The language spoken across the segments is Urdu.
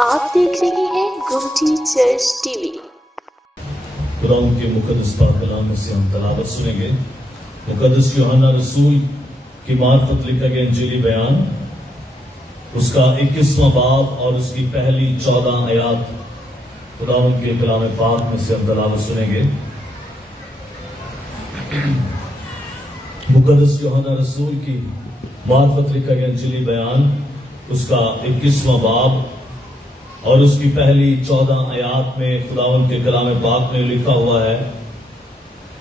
آپ دیکھ رہے ہیں گمٹی چرچ ٹی وی۔ قرآن کے مقدس پاک کلام میں سے ہم تلاوت سنیں گے۔ مقدس یوحنا رسول کی معرفت لکھا گیا انجیلی بیان، اس کا 21واں باب اور اس کی پہلی 14 آیات قرآن کے کلام پاک میں سے ہم تلاوت سنیں گے۔ مقدس یوحنا رسول کی معرفت لکھا گیا انجیلی بیان، اس کا 21واں باب اور اس کی پہلی 14 آیات میں خداوند کے کلام پاک میں لکھا ہوا ہے،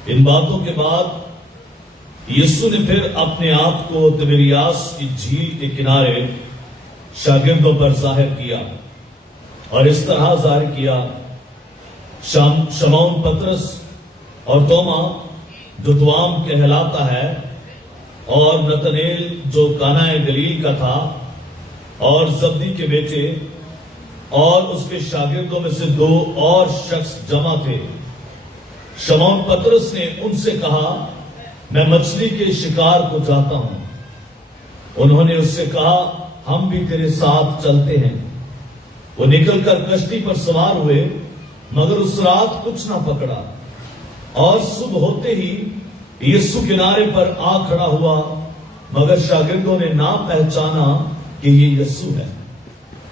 ان باتوں کے بعد یسوع نے پھر اپنے آپ کو تبریاس کی جھیل کے کنارے شاگردوں پر ظاہر کیا، اور اس طرح ظاہر کیا: شمعون پطرس اور توما جو دوام کہلاتا ہے، اور نتنیل جو کانا گلیل کا تھا، اور زبدی کے بیٹے، اور اس کے شاگردوں میں سے 2 اور شخص جمع تھے۔ شمعون پطرس نے ان سے کہا، میں مچھلی کے شکار کو جاتا ہوں۔ انہوں نے اس سے کہا، ہم بھی تیرے ساتھ چلتے ہیں۔ وہ نکل کر کشتی پر سوار ہوئے، مگر اس رات کچھ نہ پکڑا، اور صبح ہوتے ہی یسوع کنارے پر آ کھڑا ہوا، مگر شاگردوں نے نہ پہچانا کہ یہ یسوع ہے۔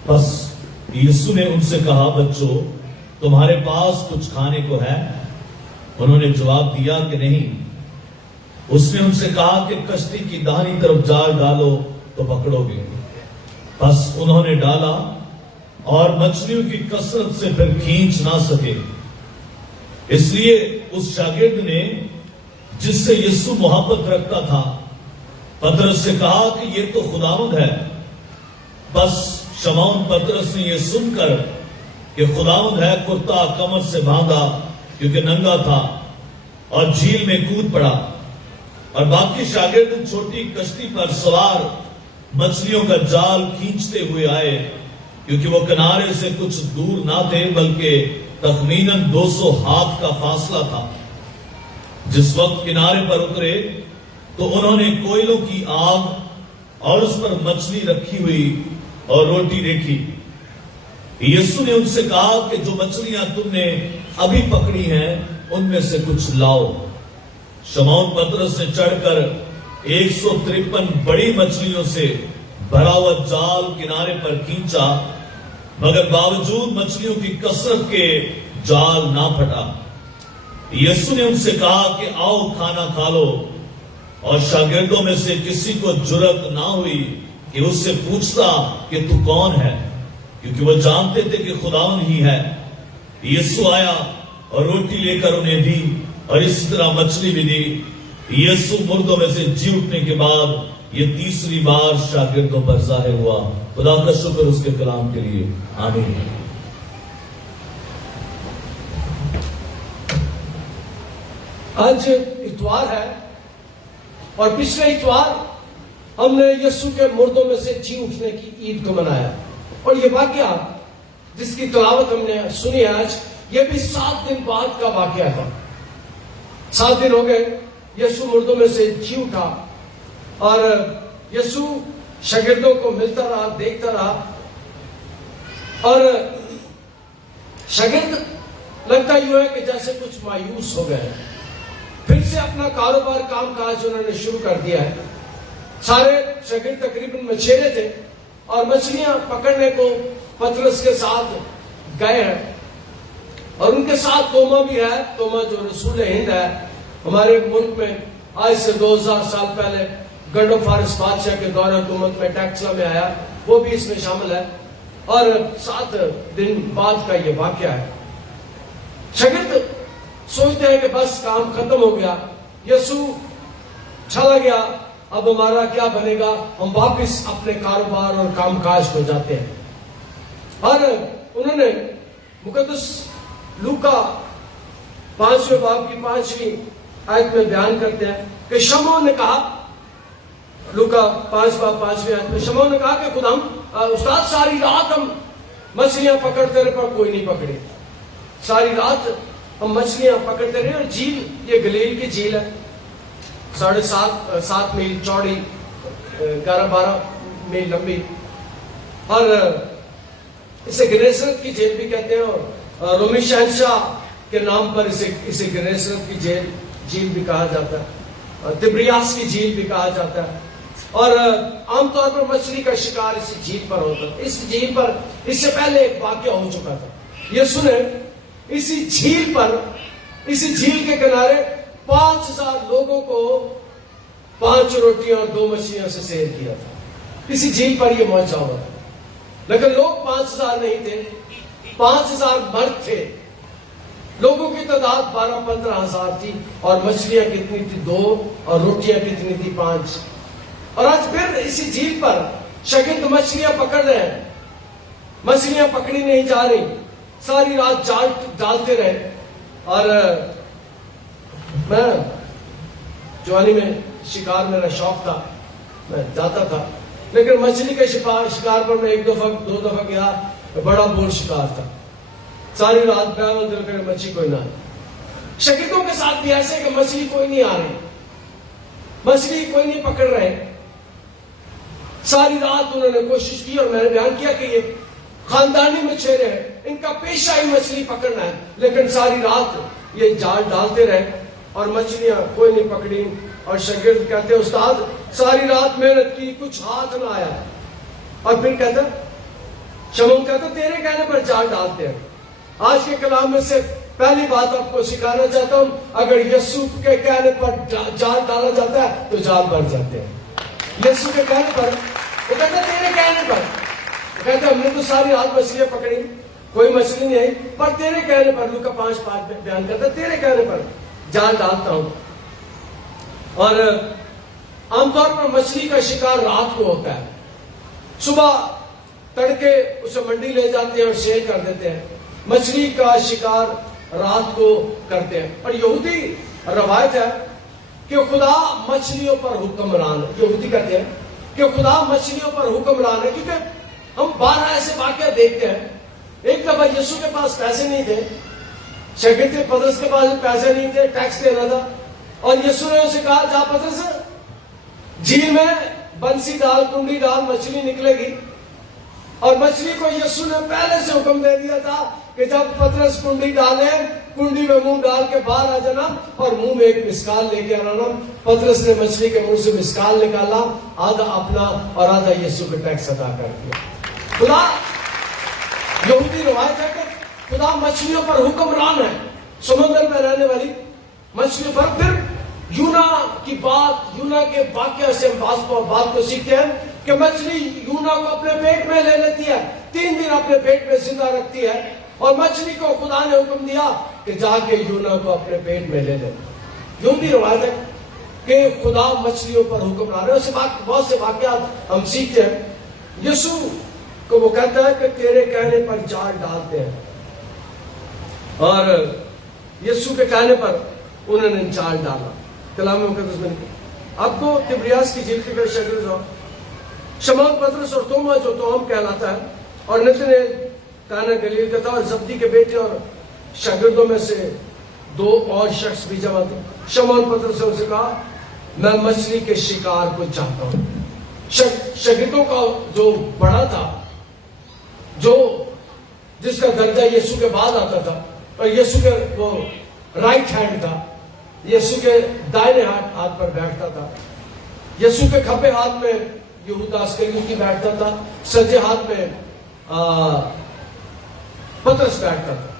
بس یسوع نے ان سے کہا، بچوں، تمہارے پاس کچھ کھانے کو ہے؟ انہوں نے جواب دیا کہ نہیں۔ اس نے ان سے کہا کہ کشتی کی داہنی طرف جال ڈالو تو پکڑو گے۔ بس انہوں نے ڈالا، اور مچھلیوں کی کثرت سے پھر کھینچ نہ سکے۔ اس لیے اس شاگرد نے جس سے یسوع محبت رکھتا تھا پطرس سے کہا کہ یہ تو خداوند ہے۔ بس شمعون پطرس نے یہ سن کر کہ خداوند ہے، کرتا کمر سے باندھا کیونکہ ننگا تھا، اور جھیل میں کود پڑا۔ اور باقی شاگرد چھوٹی کشتی پر سوار مچھلیوں کا جال کھینچتے ہوئے آئے، کیونکہ وہ کنارے سے کچھ دور نہ تھے، بلکہ تخمیناً 200 ہاتھ کا فاصلہ تھا۔ جس وقت کنارے پر اترے تو انہوں نے کوئلوں کی آگ اور اس پر مچھلی رکھی ہوئی اور روٹی دیکھی۔ یسوع نے ان سے کہا کہ جو مچھلیاں تم نے ابھی پکڑی ہیں ان میں سے کچھ لاؤ۔ شمعون پطرس نے چڑھ کر 153 بڑی مچھلیوں سے بھرا ہوا جال کنارے پر کھینچا، مگر باوجود مچھلیوں کی کثرت کے جال نہ پھٹا۔ یسوع نے ان سے کہا کہ آؤ کھانا کھا لو، اور شاگردوں میں سے کسی کو جرأت نہ ہوئی کہ اس سے پوچھتا کہ تو کون ہے، کیونکہ وہ جانتے تھے کہ خداوند ہی ہے۔ یسوع آیا اور روٹی لے کر انہیں دی، اور اسی طرح مچھلی بھی دی۔ یسوع مردوں میں سے جی اٹھنے کے بعد یہ تیسری بار شاگردوں پر ظاہر ہوا۔ خدا کا شکر اس کے کلام کے لیے، آمین۔ آج اتوار ہے، اور پچھلے اتوار ہم نے یسوع کے مردوں میں سے جی اٹھنے کی عید کو منایا، اور یہ واقعہ جس کی تلاوت ہم نے سنی آج، یہ بھی 7 دن بعد کا واقعہ ہے۔ 7 دن ہو گئے یسوع مردوں میں سے جی اٹھا، اور یسوع شاگردوں کو ملتا رہا، دیکھتا رہا، اور شاگرد لگتا یوں ہے کہ جیسے کچھ مایوس ہو گئے، پھر سے اپنا کاروبار کام کاج انہوں نے شروع کر دیا ہے۔ سارے شاگرد تقریباً مچھیرے تھے، اور مچھلیاں پکڑنے کو پطرس کے ساتھ گئے ہیں، اور ان کے ساتھ توما بھی ہے۔ توما جو رسول ہند ہے، ہمارے ملک میں آج سے 2000 سال پہلے گنڈو فارس بادشاہ کے دور حکومت میں ٹیکسلا میں آیا، وہ بھی اس میں شامل ہے، اور 7 دن بعد کا یہ واقعہ ہے۔ شاگرد سوچتے ہیں کہ بس کام ختم ہو گیا، یسوع چلا گیا، اب ہمارا کیا بنے گا، ہم واپس اپنے کاروبار اور کام کاج کو جاتے ہیں۔ اور انہوں نے مقدس لوکا 5ویں باب کی 5ویں آیت میں بیان کرتے ہیں کہ شمعون نے کہا، لوکا 5 باب 5ویں آیت میں شمعون نے کہا کہ خدا استاد ساری رات ہم مچھلیاں پکڑتے رہے پر کوئی نہیں پکڑی، ساری رات ہم مچھلیاں پکڑتے رہے، اور جھیل یہ گلیل کی جھیل ہے، 7.5 میل چوڑی، 11-12 میل لمبی، اور اسے گنیسرت کی جیل بھی کہتے ہیں، اور رومی شہنشاہ کے نام پر اسے گنیسرت کی جھیل بھی کہا جاتا ہے، تبریاس کی جھیل بھی کہا جاتا ہے، اور عام طور پر مچھلی کا شکار اسی جھیل پر ہوتا ہے۔ اس جھیل پر اس سے پہلے ایک واقعہ ہو چکا تھا، یہ سنیں، اسی جھیل کے کنارے 5000 لوگوں کو 5 روٹیاں اور 2 مچھلیاں سے سیر کیا تھا۔ اسی جھیل پر یہ معجزہ ہوا تھا، لیکن لوگ 5000 نہیں تھے، 5000 مرد تھے، لوگوں کی تعداد 12-15 ہزار تھی، اور مچھلیاں کتنی تھی؟ 2، اور روٹیاں کتنی تھی؟ 5۔ اور آج پھر اسی جھیل پر شاگرد مچھلیاں پکڑ رہے ہیں، مچھلیاں پکڑی نہیں جا رہی، ساری رات جال ڈالتے رہے۔ اور میں جوانی میں شکار میرا شوق تھا، میں جاتا تھا، لیکن مچھلی کے شکار پر میں 1 دفعہ 2 دفعہ گیا، بڑا بور شکار تھا، ساری رات بیابان دل کرے مچھلی کوئی نہ آئی۔ شاگردوں کے ساتھ بھی ایسے کہ مچھلی کوئی نہیں آ رہی، مچھلی کوئی نہیں پکڑ رہے، ساری رات انہوں نے کوشش کی، اور میں نے بیان کیا کہ یہ خاندانی مچھیرے ہیں، ان کا پیشہ ہی مچھلی پکڑنا ہے، لیکن ساری رات یہ جال ڈالتے رہے اور مچھلیاں کوئی نہیں پکڑی۔ اور شاگرد کہتے ہیں استاد ساری رات محنت کی، کچھ ہاتھ نہ آیا، اور پھر کہتا شمعون کہتا تیرے کہنے پر جال ڈالتے ہیں۔ آج کے کلام میں سے پہلی بات آپ کو سکھانا چاہتا ہوں، اگر یسوع کے کہنے پر جال ڈالا جاتا ہے تو جال بن جاتے ہیں۔ یسوع کے کہنے پر، وہ کہتا تیرے کہنے پر، وہ کہتا ہم نے تو ساری رات مچھلیاں پکڑی، کوئی مچھلی نہیں آئی، پر تیرے کہنے پر، لوکا 5:5 میں بیان کرتا تیرے کہنے پر جال ڈالتا ہوں۔ اور عام طور پر مچھلی کا شکار رات کو ہوتا ہے، صبح تڑکے اسے منڈی لے جاتے ہیں اور سیل کر دیتے ہیں، مچھلی کا شکار رات کو کرتے ہیں۔ اور یہودی روایت ہے کہ خدا مچھلیوں پر حکمران ہے، یہودی کہتے ہیں کہ خدا مچھلیوں پر حکمران ہے، کیونکہ ہم 12 ایسے واقعہ دیکھتے ہیں۔ ایک دفعہ یسوع کے پاس پیسے نہیں تھے، شاگرد پطرس کے پاس پیسے نہیں تھے، ٹیکس دینا تھا، اور یسوع نے اسے کہا جا پطرس جھیل میں بنسی ڈال، کنڈی ڈال، مچھلی نکلے گی۔ اور مچھلی کو یسوع نے پہلے سے حکم دے دیا تھا کہ جب پطرس کنڈی ڈالے، کنڈی میں منہ ڈال کے باہر آ جانا اور منہ میں ایک مسکال لے کے آنا۔ پطرس نے مچھلی کے منہ سے مسکال نکالا، آدھا اپنا اور آدھا یسوع کا ٹیکس ادا کر دیا۔ خدا، یہودی روایت ہے کہ خدا مچھلیوں پر حکمران ہے، سمندر میں رہنے والی مچھلیوں پر۔ پھر یونا کی بات، یونا کے واقعہ سے ہم بات کو سیکھتے ہیں کہ مچھلی یونا کو اپنے پیٹ میں لے لیتی ہے، 3 دن اپنے پیٹ میں زندہ رکھتی ہے، اور مچھلی کو خدا نے حکم دیا کہ جا کے یونا کو اپنے پیٹ میں لے لے۔ یہودی روایت ہے کہ خدا مچھلیوں پر حکمران ہے۔ اس بات بہت سے واقعات ہم سیکھتے ہیں۔ یسوع کو وہ کہتا ہے کہ تیرے کہنے پر جال ڈالتے ہیں، اور یسوع کے کہنے پر انہوں نے جال ڈالا۔ کلام مقدس میں آپ کو تبریاس کی جھیل کے شاگرد ہو، شمعون پطرس اور توما جو توام کہلاتا ہے، اور نتنیل کانا گلیل کا تھا، اور زبدی کے بیٹے اور شاگردوں میں سے 2 اور شخص بھی جمع تھے۔ شمعون پطرس نے اسے کہا میں مچھلی کے شکار کو چاہتا ہوں۔ شاگردوں کا جو بڑا تھا، جو جس کا درجہ یسوع کے بعد آتا تھا، اور یسوع کے وہ رائٹ ہینڈ تھا، یسوع کے دائیں ہاتھ پر بیٹھتا تھا، یسوع کے کھبے ہاتھ میں یہودا اسکریوتی بیٹھتا تھا، سجے ہاتھ میں پطرس بیٹھتا تھا۔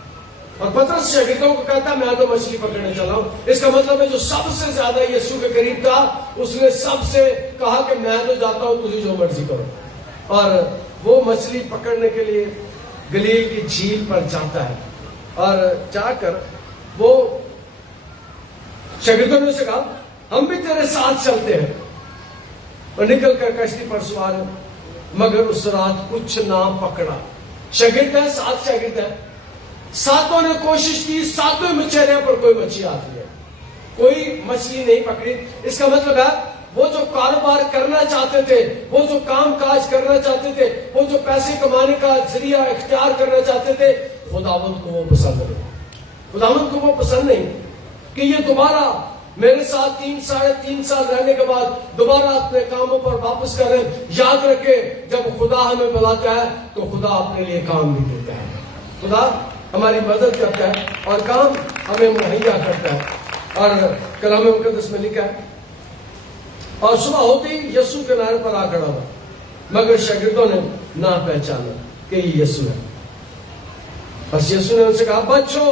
اور پطرس شاگردوں کو کہتا میں تو مچھلی پکڑنے چلا ہوں۔ اس کا مطلب ہے جو سب سے زیادہ یسوع کے قریب تھا، اس نے سب سے کہا کہ میں تو جاتا ہوں، تجھے جو مرضی کرو۔ اور وہ مچھلی پکڑنے کے لیے گلیل کی جھیل پر جاتا ہے، اور جا کر وہ شاگردوں نے اسے کہا ہم بھی تیرے ساتھ چلتے ہیں، اور نکل کر کشتی پر سوار ہیں، مگر اس رات کچھ نہ پکڑا۔ شاگرد ہے، 7 شاگرد ہیں، 7 نے کوشش کی، 7 مچھلیوں پر کوئی مچھلی آتی ہے، کوئی مچھلی نہیں پکڑی۔ اس کا مطلب ہے وہ جو کاروبار کرنا چاہتے تھے، وہ جو کام کاج کرنا چاہتے تھے، وہ جو پیسے کمانے کا ذریعہ اختیار کرنا چاہتے تھے، خداوند کو وہ پسند نہیں، خداوند کو وہ پسند نہیں کہ یہ دوبارہ میرے ساتھ 3.5 سال رہنے کے بعد دوبارہ اپنے کاموں پر واپس کر رہے ہیں. یاد رکھے جب خدا ہمیں بلاتا ہے تو خدا اپنے لیے کام بھی دیتا ہے. خدا ہماری مدد کرتا ہے اور کام ہمیں مہیا کرتا ہے. اور کلام مقدس میں لکھا ہے اور صبح ہوتے ہی یسوع کنارے پر آ کھڑا ہوا مگر شاگردوں نے نہ پہچانا کہ یہ یسوع ہے. بس یسوع نے ان سے کہا بچوں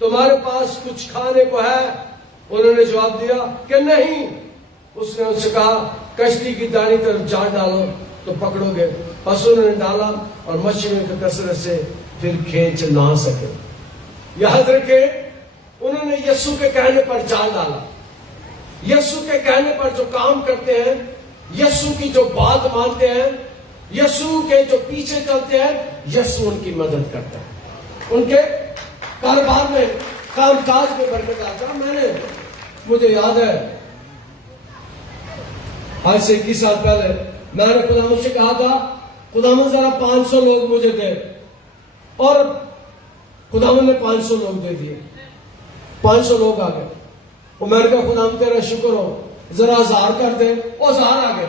تمہارے پاس کچھ کھانے کو ہے؟ انہوں نے جواب دیا کہ نہیں. اس نے ان سے کہا کشتی کی دائیں طرف جال ڈالو تو پکڑو گے. بس انہوں نے ڈالا اور مچھلیوں کی کثرت سے پھر کھینچ نہ سکے. یاد رکھے انہوں نے یسوع کے کہنے پر جال ڈالا. یسوع کے کہنے پر جو کام کرتے ہیں, یسوع کی جو بات مانتے ہیں, یسوع کے جو پیچھے چلتے ہیں, یسوع ان کی مدد کرتا ہے. ان کے کاروبار میں کام کاج میں برکت آتا ہے. مجھے یاد ہے آج سے 21 سال پہلے میں نے خدا سے کہا تھا خدا ذرا 500 لوگ مجھے دے, اور خدا نے 500 لوگ دے دیے. 500 لوگ آ گئے. اور میں نے کہا خدا تیرا شکر ہو, ذرا 1000 کر دے. اور 1000 آ گئے.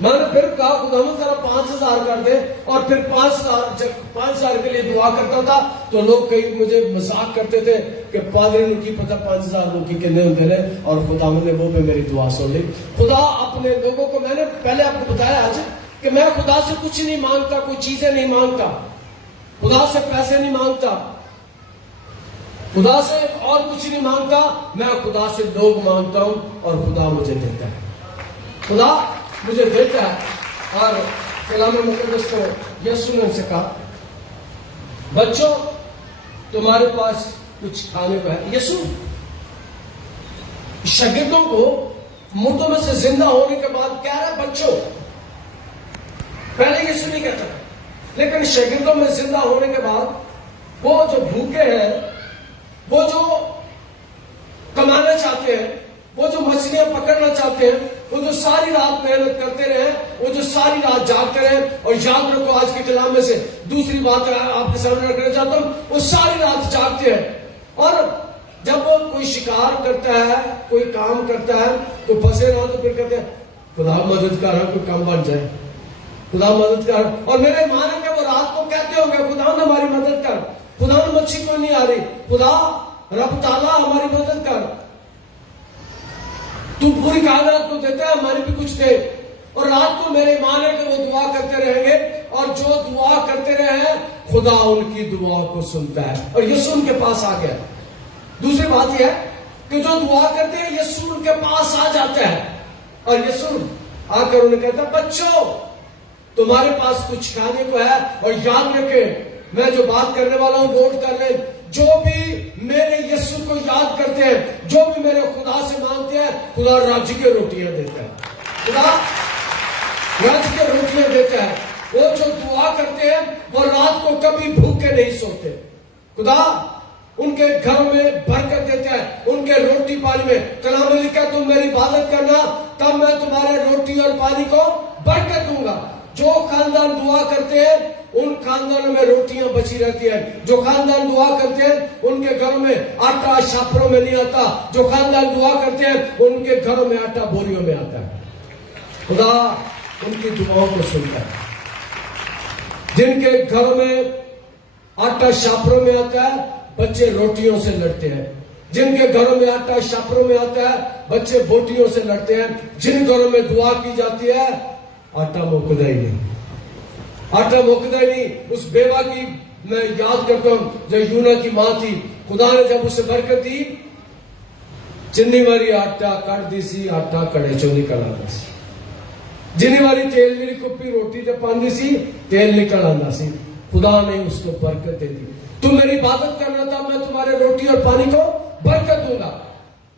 میں نے پھر کہا خدا ذرا 5000 کر دے, اور پھر 5000 کے لیے دعا کرتا تھا تو لوگ کئی مجھے مذاق کرتے تھے کہ پادری نے کی پتہ 5000 لوگ کی کتنے ہوتے رہے, اور خدا نے وہ پہ میری دعا سن لی. خدا اپنے لوگوں کو, میں نے پہلے آپ کو بتایا آج کہ میں خدا سے کچھ نہیں مانگتا, کوئی چیزیں نہیں مانگتا, خدا سے پیسے نہیں مانگتا, خدا سے اور کچھ نہیں مانگتا. میں خدا سے لوگ مانگتا ہوں اور خدا مجھے دیتا ہے. خدا مجھے دیتا ہے. اور کلام مقدس کو یسوع نے سے کہا بچوں تمہارے پاس کچھ کھانے کو ہے. یسوع شاگردوں کو مردوں میں سے زندہ ہونے کے بعد کہہ رہا ہے بچوں. پہلے یسوع نہیں کہتا, لیکن شاگردوں میں زندہ ہونے کے بعد وہ جو بھوکے ہیں, وہ جو کمانا چاہتے ہیں, وہ جو مچھلیاں پکڑنا چاہتے ہیں, وہ جو ساری رات محنت کرتے رہے, وہ جو ساری رات جاگتے رہے. اور یاد رکھو آج کے کلام میں سے دوسری بات آپ کے سامنے رکھنا چاہتا ہوں, وہ ساری رات جاگتے ہیں. اور جب کوئی شکار کرتا ہے, کوئی کام کرتا ہے, کوئی پھنسے نہ تو پھر کہتے ہیں خدا مدد کر رہا, کوئی کام بن جائے, خدا مدد کر. اور میرے مانے کہ وہ رات کو کہتے ہوں گے خدا نے ہماری مدد کر, خدا نے مچھلی کو نہیں آ رہی, خدا رب تعالیٰ ہماری مدد کر, تو پوری کائنات کو دیتا ہے, ہماری بھی کچھ دے. اور رات کو میرے ایمان ہے کہ وہ دعا کرتے رہیں گے, اور جو دعا کرتے رہے ہیں خدا ان کی دعا کو سنتا ہے. اور یسوع ان کے پاس آ گیا. دوسری بات یہ ہے کہ جو دعا کرتے ہیں یسوع ان کے پاس آ جاتا ہے, اور یسوع آ کر انہیں کہتا ہے بچوں تمہارے پاس کچھ کھانے کو ہے. اور یاد رکھیں میں جو بات کرنے والا ہوں نوٹ کر لیں, جو بھی میرے یسوع کو یاد کرتے ہیں, جو بھی میرے خدا سے مانگتے ہیں, خدا راج کے روٹیاں دیتا ہے. خدا راج کے روٹیاں دیتا ہے. وہ جو دعا کرتے ہیں وہ رات کو کبھی بھوکے نہیں سوتے. خدا ان کے گھر میں برکت دیتا ہے, ان کے روٹی پانی میں. کلام میں لکھا تم میری عبادت کرنا تب میں تمہارے روٹی اور پانی کو برکت دوں گا. جو خاندان دعا کرتے ہیں ان خاندانوں میں روٹیاں بچی رہتی ہیں. جو خاندان دعا کرتے ہیں ان کے گھروں میں آٹا شاپروں میں نہیں آتا. جو خاندان دعا کرتے ہیں ان کے گھروں میں آٹا بوریوں میں آتا ہے. خدا ان کی دعاؤں کو سنتا ہے. جن کے گھروں میں آٹا شاپروں میں آتا ہے بچے روٹیوں سے لڑتے ہیں. جن کے گھروں میں آٹا شاپروں میں آتا ہے بچے بوٹیوں سے لڑتے ہیں. جن گھروں میں دعا کی جاتی ہے آٹا موکدا ہی نہیں, آٹا موکدا ہی نہیں. اس بیوہ کی میں یاد کرتا ہوں جو یونا کی ماں تھی, خدا نے جب اسے برکت دی چنی واری آٹا کٹ دی سی, آٹا کڑے چو نکل آتا سی. جنی واری تیل میری کپی روٹی تے پاندی سی تیل نکل آتا سی. خدا نے اس کو برکت دے دی. تم میری عبادت کرنا تھا میں تمہارے روٹی اور پانی کو برکت دوں گا.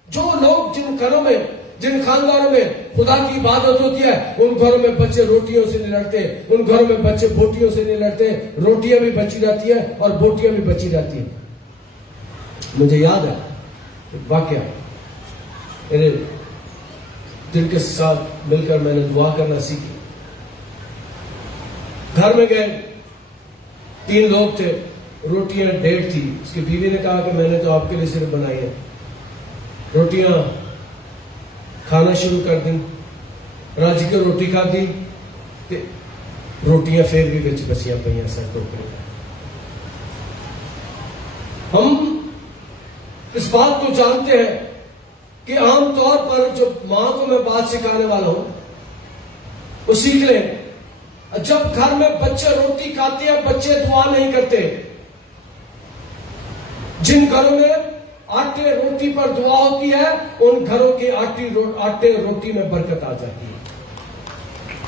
جو لوگ جن گھروں میں جن خاندانوں میں خدا کی عبادت ہوتی ہے ان گھروں میں بچے روٹیوں سے نہیں لڑتے, ان گھروں میں بچے بوٹیوں سے نہیں لڑتے. روٹیاں بھی بچی رہتی ہیں اور بوٹیاں بھی بچی رہتی ہیں. مجھے یاد ہے ایک واقعہ, میرے دل کے ساتھ مل کر میں نے دعا کرنا سیکھی. گھر میں گئے, 3 لوگ تھے, روٹیاں 1.5 تھی. اس کی بیوی نے کہا کہ میں نے تو آپ کے لیے صرف بنائی ہے. روٹیاں کھانا شروع کر دیں. راجی کو روٹی کھا دی تے روٹیاں پھر بھی بچ بچیاں پہ سر ٹوکرے. ہم اس بات کو جانتے ہیں کہ عام طور پر جو ماں کو میں بات سکھانے والا ہوں وہ سیکھ لیں. جب گھر میں بچے روٹی کھاتے ہیں بچے دعا نہیں کرتے. جن گھروں میں آٹے روٹی پر دعا ہوتی ہے ان گھروں کے آٹے روٹی میں برکت آ جاتی ہے.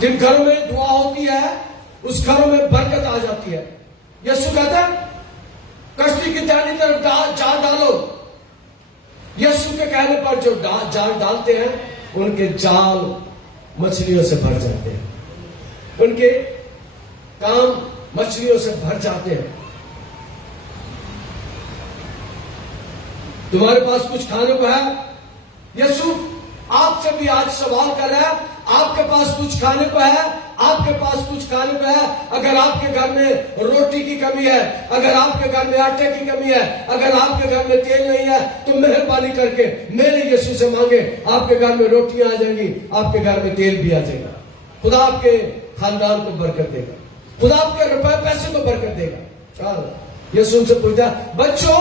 جن گھروں میں دعا ہوتی ہے اس گھروں میں برکت آ جاتی ہے. یسوع کہتا ہے کشتی کی دائیں طرف جال ڈالو. یسوع کے کہنے پر جو جال ڈالتے ہیں ان کے جال مچھلیوں سے بھر جاتے ہیں. ان کے کام مچھلیوں سے بھر جاتے ہیں. تمہارے پاس کچھ کھانے کو ہے؟ یسوع آپ سے بھی آج سوال کر رہا ہے آپ کے پاس کچھ کھانے کو ہے؟ آپ کے پاس کچھ کھانے کو ہے؟ اگر آپ کے گھر میں روٹی کی کمی ہے, اگر آپ کے گھر میں آٹے کی کمی ہے, اگر آپ کے گھر میں تیل نہیں ہے تو مہربانی کر کے میرے یسوع سے مانگے. آپ کے گھر میں روٹیاں آ جائیں گی, آپ کے گھر میں تیل بھی آ جائے گا. خدا آپ کے خاندان کو برکت دے گا. خدا آپ کے روپے پیسے کو برکت دے گا. یسوع سے پوچھا بچوں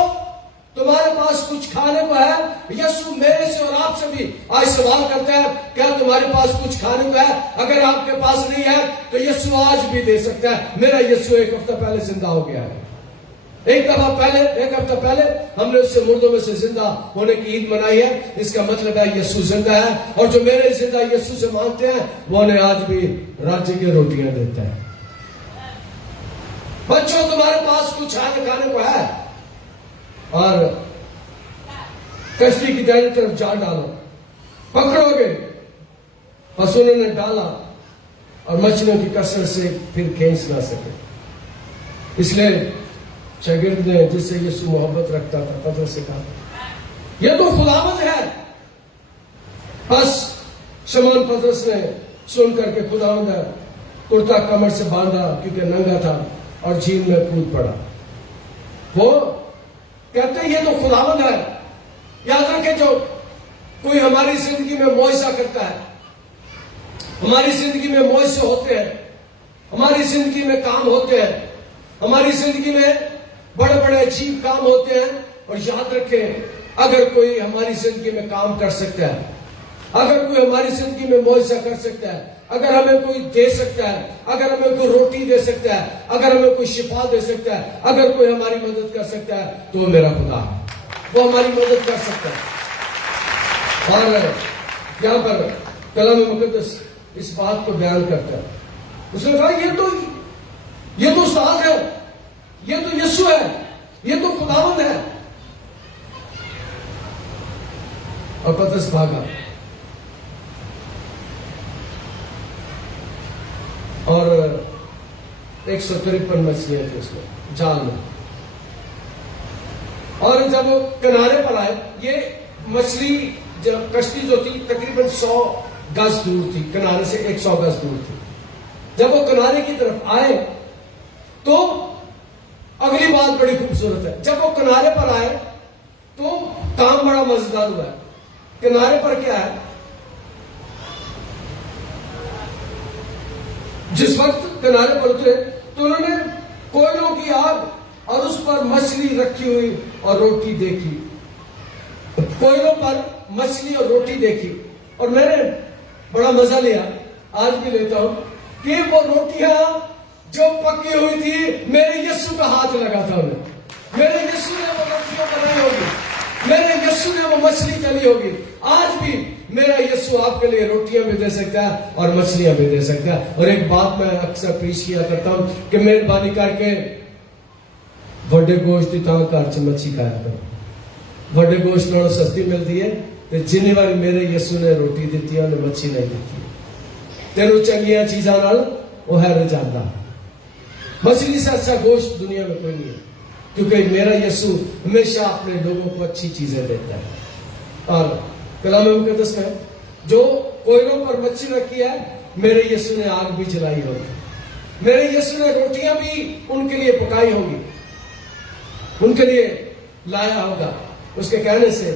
تمہارے پاس کچھ کھانے کو ہے؟ یسوع میرے سے اور آپ سے بھی آج سوال کرتا ہے کیا تمہارے پاس کچھ کھانے کو ہے؟ اگر آپ کے پاس نہیں ہے تو یسوع آج بھی دے سکتا ہے. میرا یسوع ایک ہفتہ پہلے زندہ ہو گیا ہے. ایک ہفتہ پہلے ہم نے اس سے مردوں میں سے زندہ ہونے کی عید منائی ہے. اس کا مطلب ہے یسوع زندہ ہے, اور جو میرے زندہ یسوع سے مانگتے ہیں وہ انہیں آج بھی راجی کی روٹیاں دیتا ہے. بچوں تمہارے پاس کچھ کھانے کو ہے اور کشتی کی دائیں طرف جال ڈالو. پکڑو گے. بس انہوں نے ڈالا اور مچھلیوں کی کثرت سے پھر کھینچ نہ سکے. اس لیے شاگرد نے جس سے یسوع محبت رکھتا تھا پترس سے کہا یہ تو خداوند ہے. بس شمعون پترس نے سن کر کے خداوند ہے کرتا کمر سے باندھا کیونکہ ننگا تھا اور جھیل میں کود پڑا. وہ کہتے ہیں یہ تو خداوند ہے. یاد رکھیں جو کوئی ہماری زندگی میں معجزہ کرتا ہے, ہماری زندگی میں معجزے ہوتے ہیں, ہماری زندگی میں کام ہوتے ہیں, ہماری زندگی میں بڑے بڑے عجیب کام ہوتے ہیں. اور یاد رکھیں اگر کوئی ہماری زندگی میں کام کر سکتا ہے, اگر کوئی ہماری زندگی میں معجزہ کر سکتا ہے, اگر ہمیں کوئی دے سکتا ہے, اگر ہمیں کوئی روٹی دے سکتا ہے, اگر ہمیں کوئی شفا دے سکتا ہے, اگر کوئی ہماری مدد کر سکتا ہے تو وہ میرا خدا ہے. وہ ہماری مدد کر سکتا ہے. اور یہاں پر کلام مقدس اس بات کو بیان کرتا ہے. اس نے کہا یہ تو استاد ہے, یہ تو یسوع ہے, یہ تو خداوند ہے. اور پترس بھاگا اور 153 مچھلیاں تھیں اس میں جال میں. اور جب وہ کنارے پر آئے, یہ مچھلی جب کشتی جو تھی تقریباً 100 گز دور تھی, کنارے سے 100 گز دور تھی. جب وہ کنارے کی طرف آئے تو اگلی بات بڑی خوبصورت ہے. جب وہ کنارے پر آئے تو کام بڑا مزیدار ہوا ہے. کنارے پر کیا ہے, جس وقت کنارے پر اترے تو انہوں نے کوئلوں کی آگ اور اس پر مچھلی رکھی ہوئی اور روٹی دیکھی. کوئلوں پر مچھلی اور روٹی دیکھی. اور میں نے بڑا مزہ لیا, آج بھی لیتا ہوں, کہ وہ روٹیاں جو پکی ہوئی تھی میرے یسوع کا ہاتھ لگا تھا انہیں. میرے یسوع نے وہ روٹیاں بنائی ہوگی, میرے یسوع نے وہ مچھلی تلی ہوگی. آج بھی میرا یسوع آپ کے لیے روٹیاں بھی دے سکتا ہے اور مچھلیاں بھی دے سکتا ہے. اور ایک بات میں اکثر پیش کیا کرتا ہوں کہ مہربانی کر کے بڑے گوشت کی تھان گھر چ مچھی کھایا کرو. بڑے گوشت نالوں سستی ملتی ہے تو جنی باری میرے یسوع نے روٹی دیتی ہے انہیں مچھی نہیں دیتی. تینوں چنگیاں چیزاں نال وہ ہے رجاندہ. مچھلی سے اچھا گوشت دنیا میں کوئی نہیں ہے, کیونکہ میرا یسوع ہمیشہ اپنے لوگوں کو اچھی چیزیں دیتا ہے. اور کلام مقدس میں جو کوئلوں پر مچھی رکھی ہے میرے یسوع نے آگ بھی جلائی ہوگی, میرے یسوع نے روٹیاں بھی ان کے لیے پکائی ہوگی, ان کے لیے لایا ہوگا. اس کے کہنے سے